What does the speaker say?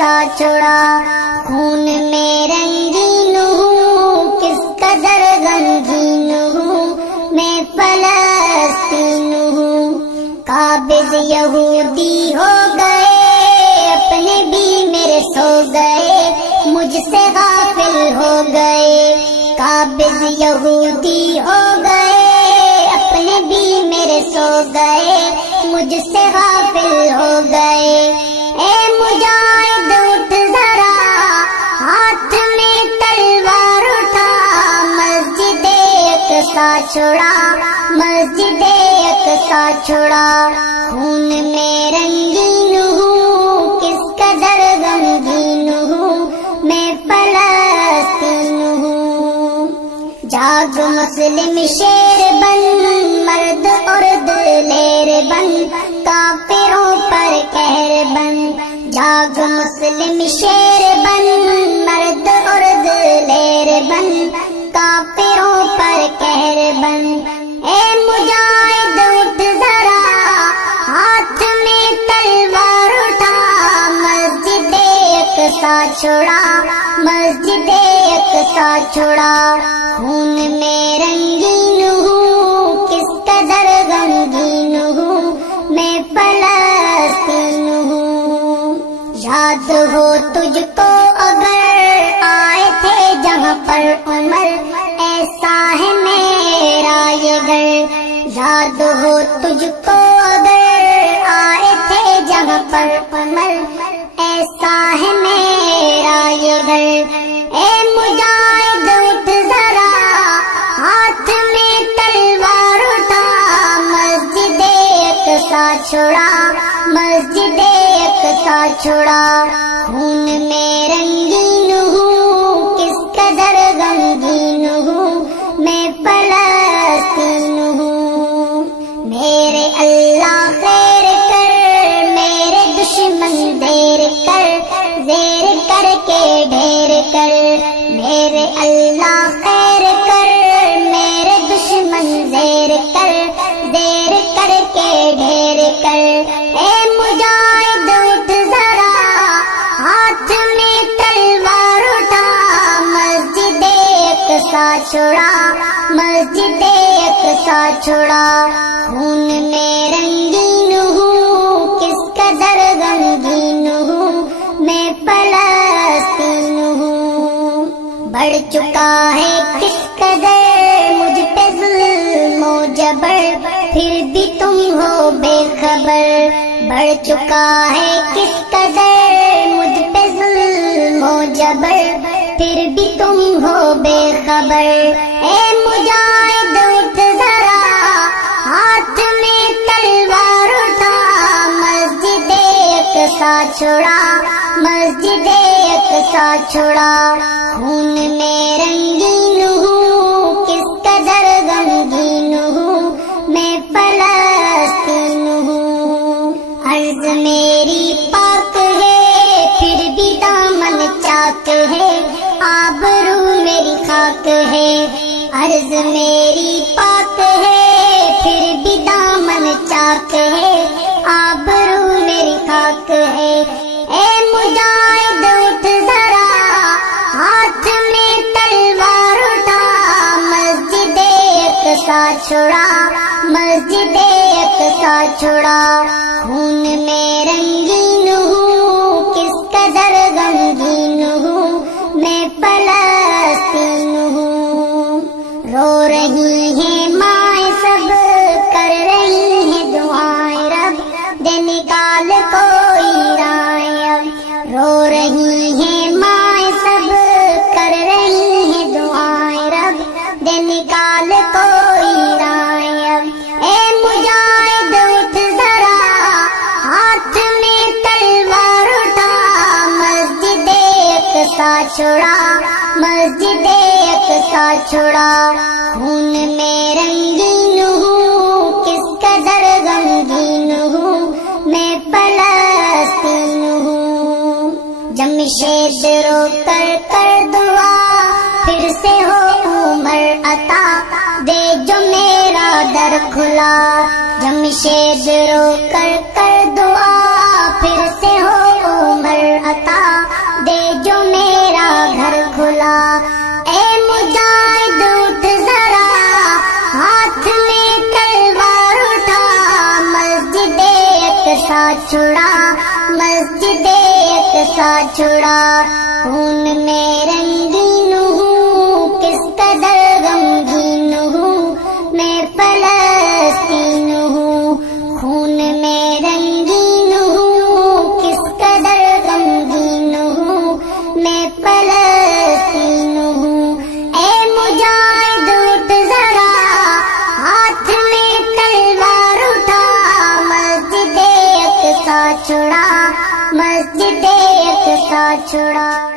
عرصہ چھڑا، خون میں رنگین ہوں، کس قدر غمگین ہوں، میں فلسطین ہوں۔ قابض یہودی ہو گئے، اپنے بھی میرے سو گئے، مجھ سے غافل ہو گئے۔ قابض یہودی ہو گئے، اپنے بھی میرے سو گئے، مجھ سے غافل ہو گئے۔ اے مجاہد اٹھ ذرا، ہاتھ میں تلوار اٹھا، مسجد اقصیٰ چھڑا، مسجد اقصیٰ چھڑا، خون میں رنگین ہوں، کس قدر غمگین ہوں، میں فلسطین ہوں۔ جاگ مسلم شیر بن، مرد اور دلیر بن، کافروں پر قہر بن۔ جاگ مسلم شیر بن، مرد اور دلیر بن، کافروں پر قہر بن۔ اے مجاہد اٹھ ذرا، ہاتھ میں تلوار اٹھا، مسجد اقصیٰ چھڑا، مسجد اقصیٰ چھڑا، خون میں رنگین ہوں، کس قدر غمگین ہوں، میں فلسطین ہوں۔ یاد ہو تجھ کو اگر آئے تھے جہاں پر عمر، ایسا ہے میرا یہ گھر۔ یاد ہو تجھ کو اگر آئے تھے جہاں پر عمر، ایسا ہے میرا یہ گھر۔ اے مجاہد اٹھ ذرا، ہاتھ میں تلوار اٹھا، مسجد اقصیٰ چھڑا، مسجد اقصیٰ چھڑا، خون میں رنگین ہوں، کس قدر غمگین ہوں، میں فلسطین ہوں۔ میرے اللہ خیر کر، میرے دشمن دیر کر، زیر کر کے ڈھیر کر۔ میرے اللہ خیر کر، میرے دشمن زیر کر، زیر کر کے ڈھیر کر۔ اے مجاہد اٹھ ذرا، ہاتھ میں تلوار اٹھا، مسجد اقصیٰ چھڑا، مسجد اقصیٰ چھڑا، خون میں رنگین ہوں، کس قدر غمگین ہوں، میں فلسطین ہوں۔ بڑھ چکا ہے کس قدر مجھ پہ ظلم و جبر، پھر بھی تم ہو بے خبر۔ بڑھ چکا ہے کس قدر مجھ پہ ظلم و جبر، پھر بھی تم ہو بے خبر۔ اے مجاہد اٹھ ذرا، ہاتھ میں تلوار اٹھا، مسجد اقصیٰ چھڑا، مسجد اقصیٰ چھڑا، خون میں رنگین ہوں، کس قدر غمگین ہوں، میں فلسطین ہوں۔ عرض میری پاک ہے، پھر بھی دامن چاک ہے، آبرو میری خاک ہے۔ عرض میری پاک ہے، پھر بھی دامن چاک ہے، آبرو میری خاک ہے۔ اے مجاہد اٹھ ذرا، ہاتھ میں تلوار اٹھا، مسجد اقصیٰ چھڑا، مسجد اقصیٰ چھڑا، خون میں رنگین ہوں، کس قدر غمگین ہوں، میں فلسطین ہوں۔ رو رہی ہیں مائیں سب، کر رہی ہیں دعائیں، رب دے نکال کوئی رائے اب۔ رو رہی ہیں مائیں سب، کر رہی ہیں دعائیں، رب دے نکال کوئی رائے اب۔ اے مجاہد اٹھ ذرا، ہاتھ میں تلوار اٹھا، مسجد اقصیٰ چھڑا، مسجد اقصیٰ چھڑا، خون میں رنگین ہوں، کس قدر غمگین ہوں، میں فلسطین ہوں۔ جمشید رو کر دعا، پھر سے ہو عمر عطا، دے جو میرا در کھلا۔ جمشید رو کر دعا، پھر سے ہو عمر عطا دے جو میرا گھر کھلا. اے مجاہد اٹھ ذرا ہاتھ میں تلوار اٹھا, مسجد اقصی چھڑا, مسجد اقصی چھڑا. خون میں رنگین ہوں کس قدر غمگین ہوں میں فلسطین ہوں. خون میں رنگین ہوں کس قدر غمگین ہوں میں فلسطین ہوں. اے مجاہد اٹھ ذرا ہاتھ میں تلوار اٹھا, مسجد اقصی چھڑا, مسجد اقصی چھڑا.